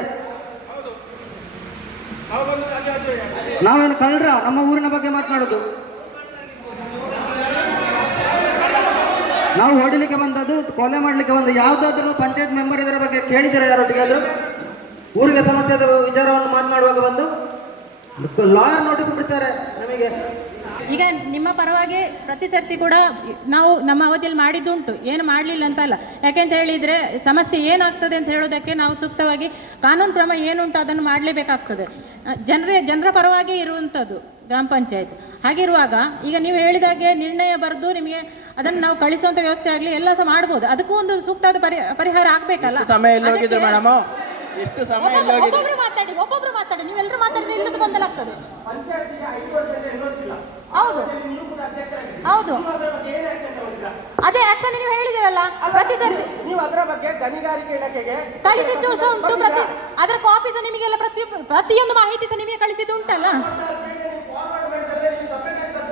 ನಾವೇನು ಕಳ್ಳರ? ನಮ್ಮ ಊರಿನ ಬಗ್ಗೆ ಮಾತನಾಡೋದು. ನಾವು ಹೊಡಿಲಿಕ್ಕೆ ಬಂದದ್ದು, ಕೊಲೆ ಮಾಡಲಿಕ್ಕೆ ಬಂದ ಯಾವುದಾದ್ರೂ ಪಂಚಾಯತ್ ಮೆಂಬರ್ ಇದರ ಬಗ್ಗೆ ಕೇಳಿದ್ದಾರೆ ಯಾರೊಟ್ಟಿಗೆ ಅದು? ಊರಿಗೆ ಸಮಸ್ಯೆ ವಿಚಾರವನ್ನು ಮಾತನಾಡುವಾಗ ಬಂದು, ಲಾ ನೋಟಿಸ್ ಬಿಡ್ತಾರೆ ನಮಗೆ. ಈಗ ನಿಮ್ಮ ಪರವಾಗಿ ಪ್ರತಿ ಸರ್ತಿ ಕೂಡ ನಾವು ನಮ್ಮ ಅವಧಿಯಲ್ಲಿ ಮಾಡಿದ್ದುಂಟು. ಏನು ಮಾಡಲಿಲ್ಲ ಅಂತಲ್ಲ. ಯಾಕೆಂತ ಹೇಳಿದರೆ ಸಮಸ್ಯೆ ಏನಾಗ್ತದೆ ಅಂತ ಹೇಳೋದಕ್ಕೆ ನಾವು ಸೂಕ್ತವಾಗಿ ಕಾನೂನು ಕ್ರಮ ಏನುಂಟು ಅದನ್ನು ಮಾಡಲೇಬೇಕಾಗ್ತದೆ. ಜನರ ಜನರ ಪರವಾಗಿ ಇರುವಂಥದ್ದು ಗ್ರಾಮ ಪಂಚಾಯತ್. ಹಾಗಿರುವಾಗ ಈಗ ನೀವು ಹೇಳಿದಾಗೆ ನಿರ್ಣಯ ಬರೆದು ನಿಮಗೆ ಅದನ್ನು ನಾವು ಕಳಿಸುವಂಥ ವ್ಯವಸ್ಥೆ ಆಗಲಿ ಎಲ್ಲ ಸಹ ಮಾಡ್ಬೋದು. ಅದಕ್ಕೂ ಒಂದು ಸೂಕ್ತವಾದ ಪರಿ ಪರಿಹಾರ ಆಗಬೇಕಲ್ಲ. ಸಮಯ ಎಲ್ಲಿ ಹೋಗಿದೆ ಮೇಡಮ್? ಎಷ್ಟು ಸಮಯ ಒಬ್ಬೊಬ್ರು ಮಾತಾಡಿ ಒಬ್ಬೊಬ್ರು ಮಾತಾಡಿ. ನೀವೆಲ್ಲರೂ ಮಾತಾಡಿದ್ರೆ ಇಲ್ಲದ ಗೊಂದಲ ಆಗ್ತದೆ? ಹೌದು. ಹೌದು. ಅದೇ ಆಕ್ಷನ್ ನೀವು ಹೇಳಿದೇವಲ್ಲ ಪ್ರತಿ ಸರ್ತಿ ನೀವು ಅದರ ಬಗ್ಗೆ ಗಣಿಗಾರಿಕೆ ಇಲಾಖೆಗೆ ಕಳಿಸಿದ್ದು ಸಹ ಉಂಟು ಪ್ರತಿ ಅದರ ಕಾಪಿ ಸಹ ನಿಮಗೆಲ್ಲ ಪ್ರತಿ ಪ್ರತಿಯೊಂದು ಮಾಹಿತಿ ಸಹ ನಿಮಗೆ ಕಳಿಸಿದ್ದು ಉಂಟಲ್ಲ?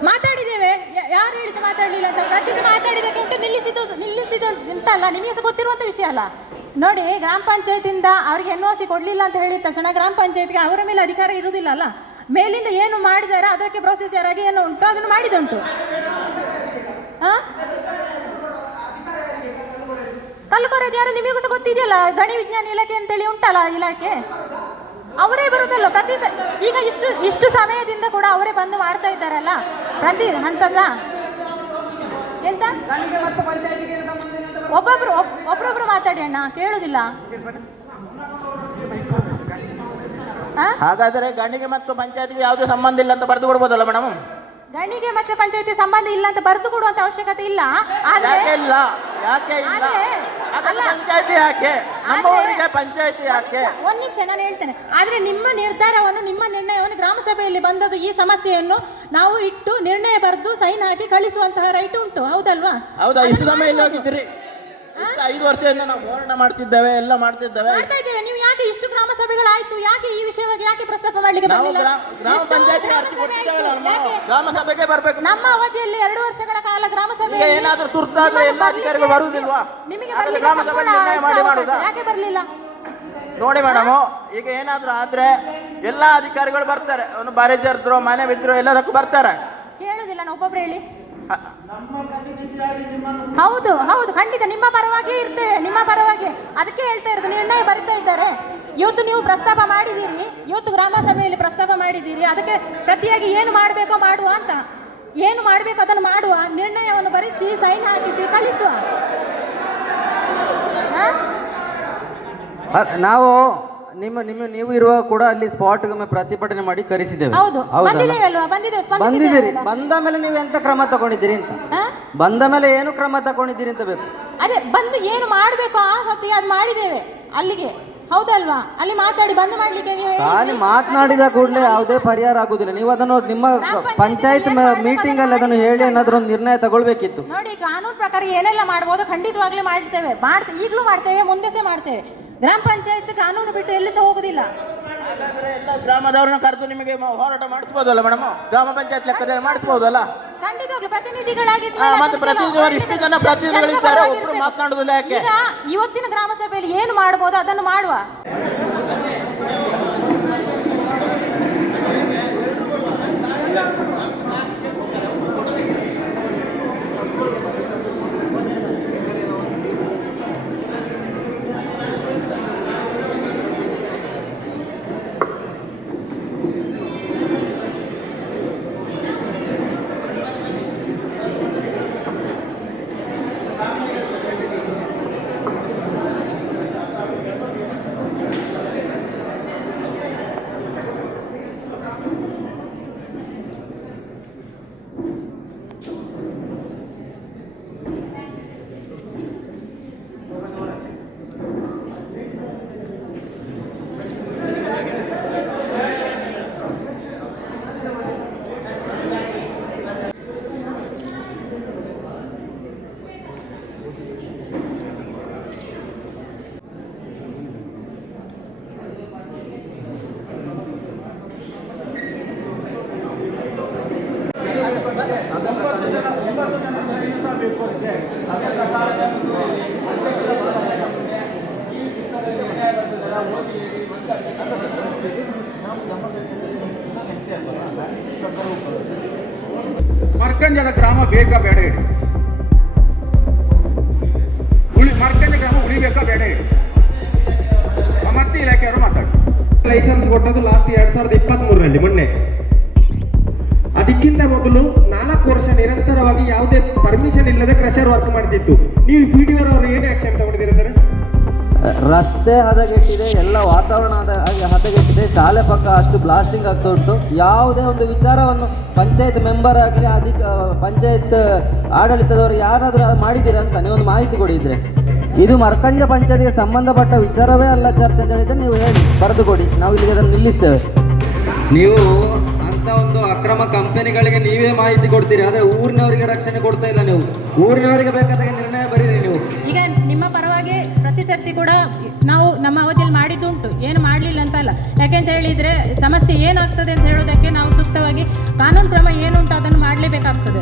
ಮಾತಾಡಿದ್ದೇವೆ. ಯಾರು ಹೇಳಿದ್ದು ಮಾತಾಡಲಿಲ್ಲ ಅಂತ? ಪ್ರತಿ ಸಹ ಮಾತಾಡಿದಕ್ಕೆ ಉಂಟು ನಿಲ್ಲಿಸಿದ್ದು ನಿಲ್ಲಿಸಿದ್ದು ಉಂಟು. ಉಂಟಲ್ಲ ನಿಮಗೆ ಸಹ ಗೊತ್ತಿರುವಂಥ ವಿಷಯ ಅಲ್ಲ. ನೋಡಿ ಗ್ರಾಮ ಪಂಚಾಯತಿಂದ ಅವ್ರಿಗೆ ಎನ್ ಒ ಸಿ ಕೊಡಲಿಲ್ಲ ಅಂತ ಹೇಳಿದ ತಕ್ಷಣ ಗ್ರಾಮ ಪಂಚಾಯತ್ಗೆ ಅವರ ಮೇಲೆ ಅಧಿಕಾರ ಇರುವುದಿಲ್ಲ ಅಲ್ಲ? ಮೇಲಿಂದ ಏನು ಮಾಡಿದಾರೆ ಅದಕ್ಕೆ ಪ್ರೊಸೀಜರ್ ಆಗಿ ಏನು ಉಂಟು ಅದನ್ನು ಮಾಡಿದುಂಟು. ಹಾ ಕಲ್ಕೊರೋದು ಯಾರು? ನಿಮಗೂ ಸಹ ಗೊತ್ತಿದೆಯಲ್ಲ ಗಣಿ ವಿಜ್ಞಾನ ಇಲಾಖೆ ಅಂತೇಳಿ ಉಂಟಲ್ಲ ಇಲಾಖೆ? ಅವರೇ ಬರುದಲ್ಲ ಪ್ರತಿ ಈಗ ಇಷ್ಟು ಇಷ್ಟು ಸಮಯದಿಂದ ಕೂಡ ಅವರೇ ಬಂದು ಮಾಡ್ತಾ ಇದ್ದಾರಲ್ಲ? ಪ್ರತಿ ಹಂತ ಎಂತ? ಒಬ್ಬೊಬ್ರು ಒಬ್- ಒಬ್ರೊಬ್ರು ಮಾತಾಡಿ ಅಣ್ಣ ಕೇಳುದಿಲ್ಲ? ಹಾಗಾದರೆ ಗಣಿಗೆ ಮತ್ತು ಪಂಚಾಯತ್ಗೆ ಯಾವುದೇ ಸಂಬಂಧ ಇಲ್ಲ ಅಂತ ಬರೆದು ಕೊಡ್ಬೋದಲ್ಲ ಮೇಡಮ್ ಗಣಿಗೆ ಮತ್ತೆ ಪಂಚಾಯತಿ ಸಂಬಂಧ ಇಲ್ಲ ಅಂತ ಬರೆದು ಕೊಡುವಂತ ಅವಶ್ಯಕತೆ ಇಲ್ಲ. ಆದ್ರೆ ಯಾಕೆ ಇಲ್ಲ? ಯಾಕೆ ಇಲ್ಲ? ಆದ್ರೆ ಅಲ್ಲ. ಪಂಚಾಯತಿ ಯಾಕೆ? ನಮ್ಮ ಆದ್ರೆ- ಊರಿಗೆ ಪಂಚಾಯತಿ ಯಾಕೆ? ಒಂದ್ ನಿಮಿಷ ನಾನು ಹೇಳ್ತೇನೆ. ಆದ್ರೆ ನಿಮ್ಮ ನಿರ್ಧಾರವನ್ನು ನಿಮ್ಮ ನಿರ್ಣಯವನ್ನು ಗ್ರಾಮ ಸಭೆಯಲ್ಲಿ ಬಂದದ್ದು ಈ ಸಮಸ್ಯೆಯನ್ನು ನಾವು ಇಟ್ಟು ನಿರ್ಣಯ ಬರೆದು ಸೈನ್ ಹಾಕಿ ಕಳಿಸುವಂತಹ ರೈಟ್ ಉಂಟು. ಹೌದಲ್ವಾ? ಹೌದಾ? ಇಷ್ಟು ಅದನ್ನು ಸಮಯ ಇಲ್ಲ. ಇಷ್ಟು ಐದು ವರ್ಷದಿಂದ ನಾವು ಹೋರಾಟ ಮಾಡ್ತಿದ್ದೇವೆ ಎಲ್ಲ ಮಾಡ್ತಿದ್ದೇವೆ. ಮಾಡ್ತಾ ಇದ್ದೇವೆ. ನೀವು ಯಾಕೆ ಇಷ್ಟು ಗ್ರಾಮ ಸಭೆಗಳಾಯ್ತು? ಯಾಕೆ ಈ ವಿಷಯವಾಗಿ ಯಾಕೆ ಪ್ರಸ್ತಾಪ ಮಾಡ್ಲಿಕ್ಕೆ ನಾವು ಬರ್ಲಿಲ್ಲ ಗ್ರಾ- ಗ್ರಾಮ ಎಷ್ಟೋ ಗ್ರಾಮ ಅರ್ಜಿ ಸಭೆ ಕೊಟ್ಟಿದ್ದೇವಲ್ಲ ಆಯ್ತು. ಯಾಕೆ? ಗ್ರಾಮ ಸಭೆಗೆ ಬರ್ಬೇಕು. ನಮ್ಮ ಅವಧಿಯಲ್ಲಿ ಎರಡು ವರ್ಷಗಳ ಕಾಲ ಗ್ರಾಮ ಈಗ ಸಭೆ ಏನಾದ್ರೂ ತುರ್ತಾದ್ರೆ ಎಲ್ಲ ಅಧಿಕಾರಿಗಳು ಬರುವುದಿಲ್ವಾ? ನಿಮಗೆ ಹಾಗಾದ್ರೆ ಬರ್ಲಿಕ್ಕೆ ಗ್ರಾಮ ಸಂಪೂರ್ಣ ನಿರ್ಣಯ ಮಾಡಿ ಅವಕಾಶ. ಮಾಡುದಾ ಯಾಕೆ ಬರ್ಲಿಲ್ಲ? ನೋಡಿ ಮೇಡಮ್ ಈಗ ಏನಾದ್ರೂ ಆದ್ರೆ ಎಲ್ಲಾ ಅಧಿಕಾರಿಗಳು ಬರ್ತಾರೆ. ಅವನು ಬಾರಿ ಜರ್ದ್ರು ಮನೆ ಬಿದ್ರು ಎಲ್ಲದಕ್ಕೂ ಬರ್ತಾರೆ. ಕೇಳುದಿಲ್ಲ ನಾವು ಒಬ್ಬೊಬ್ರು ಹೇಳಿ. ಹೌದು ಹೌದು ಖಂಡಿತ. ನಿಮ್ಮ ಪರವಾಗಿ ಇರ್ತೇವೆ. ನಿಮ್ಮ ಪರವಾಗಿ ಅದಕ್ಕೆ ಹೇಳ್ತಾ ಇರೋದು ನಿರ್ಣಯ ಬರಿತಾ ಇದ್ದಾರೆ. ಇವತ್ತು ನೀವು ಪ್ರಸ್ತಾಪ ಮಾಡಿದ್ದೀರಿ, ಇವತ್ತು ಗ್ರಾಮ ಸಭೆಯಲ್ಲಿ ಪ್ರಸ್ತಾಪ ಮಾಡಿದ್ದೀರಿ, ಅದಕ್ಕೆ ಪ್ರತಿಯಾಗಿ ಏನು ಮಾಡಬೇಕೋ ಮಾಡುವ ಅಂತ. ಏನು ಮಾಡಬೇಕು ಅದನ್ನು ಮಾಡುವ, ನಿರ್ಣಯವನ್ನು ಬರೆಸಿ, ಸೈನ್ ಹಾಕಿಸಿ, ಕಳಿಸುವ? ನಾವು ನಿಮ್ಮ ನಿಮ್ಮ ನೀವು ಇರುವ ಕೂಡ ಅಲ್ಲಿ ಸ್ಪಾಟ್ಗೊಮ್ಮೆ ಪ್ರತಿಭಟನೆ ಮಾಡಿ ಕರೆಸಿದ್ದೇವೆ. ಹೌದು? ಬಂದಿದ್ದೇವೆ ಅಲ್ವಾ? ಬಂದಿದ್ದೇವೆ. ಬಂದಿದ್ದೀರಿ. ಬಂದ ಮೇಲೆ ನೀವು ಎಂತ ಕ್ರಮ ತಗೊಂಡಿದ್ದೀರಿ ಅಂತ? ಬಂದ ಮೇಲೆ ಏನು ಕ್ರಮ ತಗೊಂಡಿದ್ದೀರಿ ಅಂತ ಬೇಕು? ಅದೇ ಬಂದು ಏನು ಮಾಡಬೇಕು ಆ ಹೊತ್ತಿಗೆ ಅದು ಮಾಡಿದ್ದೇವೆ ಅಲ್ಲಿಗೆ. ಹೌದಲ್ವಾ? ಅಲ್ಲಿ ಮಾತಾಡಿ ಬಂದ್ ಮಾಡ್ಲಿಕ್ಕೆ ನೀವು ಖಾಲಿ ಮಾತನಾಡಿದ ಕೂಡಲೇ ಯಾವುದೇ ಪರಿಹಾರ ಆಗುದಿಲ್ಲ. ನೀವು ಅದನ್ನು ನಿಮ್ಮ ಪಂಚಾಯತ್ ಮೀಟಿಂಗ್ ಅಲ್ಲಿ ಅದನ್ನು ಹೇಳಿ ಏನಾದ್ರೂ ಒಂದು ನಿರ್ಣಯ ತಗೊಳ್ಬೇಕಿತ್ತು. ನೋಡಿ ಕಾನೂನು ಪ್ರಕಾರ ಏನೆಲ್ಲ ಮಾಡ್ಬೋದು ಖಂಡಿತವಾಗ್ಲೂ ಮಾಡ್ತೇವೆ. ಮಾಡ್ತೇವೆ ಈಗಲೂ ಮಾಡ್ತೇವೆ ಮುಂದೆ ಸಹ ಮಾಡ್ತೇವೆ. ಗ್ರಾಮ ಪಂಚಾಯತ್ ಕಾನೂನು ಬಿಟ್ಟು ಎಲ್ಲಿ ಸಹ ಹೋಗುದಿಲ್ಲ ಹಾಗಾದ್ರೆ ಎಲ್ಲ ಗ್ರಾಮದವ್ರನ್ನ ಕರೆದು ನಿಮಗೆ ಮ- ಹೋರಾಟ ಮಾಡಿಸ್ಬೋದಲ್ಲ ಮೇಡಮ್ ಗ್ರಾಮ ಪಂಚಾಯತ್ ಲೆಕ್ಕದಲ್ಲಿ ಮಾಡಿಸ್ಬೋದಲ್ಲ ಖಂಡಿತವಾಗಿ ಹಾ, ಮೇಲೆ ಮತ್ತೆ ಅದಕ್ಕೆಲ್ಲ ಪ್ರತಿನಿಧಿಗಳು ಇಷ್ಟು ಜನ ಪ್ರತಿನಿಧಿಗಳಿದ್ದಾರೆ, ಒಬ್ರು ಇರ್ಬೇಕು. ಯಾಕೆ? ಈಗ ಇವತ್ತಿನ ಗ್ರಾಮ ಸಭೆಯಲ್ಲಿ ಏನು ಮಾಡಬಹುದು ಅದನ್ನು ಮಾಡುವ ತಿಳ್ಕೊಳ್ಳಿಕ್ಕೆ ಅದೇ ಪ್ರಕಾರ ನಮ್ಮದು ಅಧ್ಯಕ್ಷರ ಭಾಷಣ ನಮಗೆ ಈ ಪುಸ್ತಕದಲ್ಲಿ ವಿನಯ ಬರ್ತಿದ್ದಾರೆ ಓದಿ ಹೇಳಿ ಮತ್ತೆ ಅಧ್ಯಕ್ಷರ ಭಾಷಣ ಮುಗಿಸಿ ನಾವು ನಮ್ಮ ಪಂಚಾಯತಿಯಲ್ಲಿ ಒಂದು ಪುಸ್ತಕ ಎಂಟ್ರಿ ಆಗಲ್ಲ ಮ್ಯಾನೇಜ್ಮೆಂಟ್ ಪ್ರಕಾರ ಹೋಗ್ತದೆ ಮರ್ಕಂಜದ ಗ್ರಾಮ ಬೇಕಾ ಬೇಡ ಹೇಳಿ. ಉಳಿ ಮರ್ಕಂಜ ಗ್ರಾಮ ಉಳಿಬೇಕಾ ಬೇಡ ಹೇಳಿ. ಮತ್ತೆ ಇಲಾಖೆಯವರು ಮಾತಾಡಿ ಲೈಸೆನ್ಸ್ ಕೊಟ್ಟದ್ದು ಲಾಸ್ಟ್ ಎರಡ್ ಸಾವಿರದ ಇಪ್ಪತ್ತ್ ಮೂರರಲ್ಲಿ ಮೊನ್ನೆ. ಅದಕ್ಕಿಂತ ಮೊದಲು ನಾಲ್ಕು ವರ್ಷ ನಿರಂತರವಾಗಿ ಯಾವುದೇ ಪರ್ಮಿಷನ್ ಇಲ್ಲದೆ ಕ್ರಷರ್ ವರ್ಕ್ ಮಾಡ್ತಿತ್ತು. ನೀವು ಪಿ ಡಿ ಅವರು ಏನು ಆಕ್ಷನ್ ತಗೊಂಡಿದ್ದೀರಾ ಸರ್ ರಸ್ತೆ ಹದಗೆಟ್ಟಿದೆ ಎಲ್ಲ ವಾತಾವರಣ ಹದಗೆಟ್ಟಿದೆ ಶಾಲೆ ಪಕ್ಕ ಅಷ್ಟು ಬ್ಲಾಸ್ಟಿಂಗ್ ಆಗ್ತಾ ಉಂಟು. ಯಾವುದೇ ಒಂದು ವಿಚಾರವನ್ನು ಪಂಚಾಯತ್ ಮೆಂಬರ್ ಆಗಲಿ ಅಧಿಕ ಪಂಚಾಯತ್ ಆಡಳಿತದವರು ಯಾರಾದರೂ ಅದು ಮಾಡಿದ್ದೀರಾ ಅಂತ ನೀವೊಂದು ಮಾಹಿತಿ ಕೊಡಿದ್ರೆ ಇದು ಮರ್ಕಂಜ ಪಂಚಾಯತ್ಗೆ ಸಂಬಂಧಪಟ್ಟ ವಿಚಾರವೇ ಅಲ್ಲ ಚರ್ಚೆ ಅಂತ ಹೇಳಿದ್ರೆ ನೀವು ಹೇಳಿ ಬರೆದು ಕೊಡಿ ನಾವು ಇಲ್ಲಿಗೆ ಅದನ್ನು ನಿಲ್ಲಿಸ್ತೇವೆ. ನೀವು ಅಕ್ರಮ ಕಂಪನಿಗಳಿಗೆ ನೀವೇ ಮಾಹಿತಿ ಕೊಡ್ತೀರಿ, ಆದರೆ ಊರಿನವರಿಗೆ ರಕ್ಷಣೆ ಕೊಡ್ತಾ ಇಲ್ಲ ನೀವು. ಊರಿನವರಿಗೆ ಬೇಕಾದಾಗ ನಿರ್ಣಯ ಬರೀರಿ ನೀವು. ಈಗ ನಿಮ್ಮ ಪರವಾಗಿ ಪ್ರತಿ ಸರ್ತಿ ಕೂಡ ನಾವು ನಮ್ಮ ಅವಧಿಯಲ್ಲಿ ಮಾಡಿದ್ದುಂಟು, ಏನು ಮಾಡಲಿಲ್ಲ ಅಂತ ಅಲ್ಲ ಯಾಕೆಂತ ಹೇಳಿದರೆ ಸಮಸ್ಯೆ ಏನಾಗ್ತದೆ ಅಂತ ಹೇಳೋದಕ್ಕೆ ನಾವು ಸೂಕ್ತವಾಗಿ ಕಾನೂನು ಕ್ರಮ ಏನುಂಟು ಅದನ್ನು ಮಾಡಲೇಬೇಕಾಗ್ತದೆ.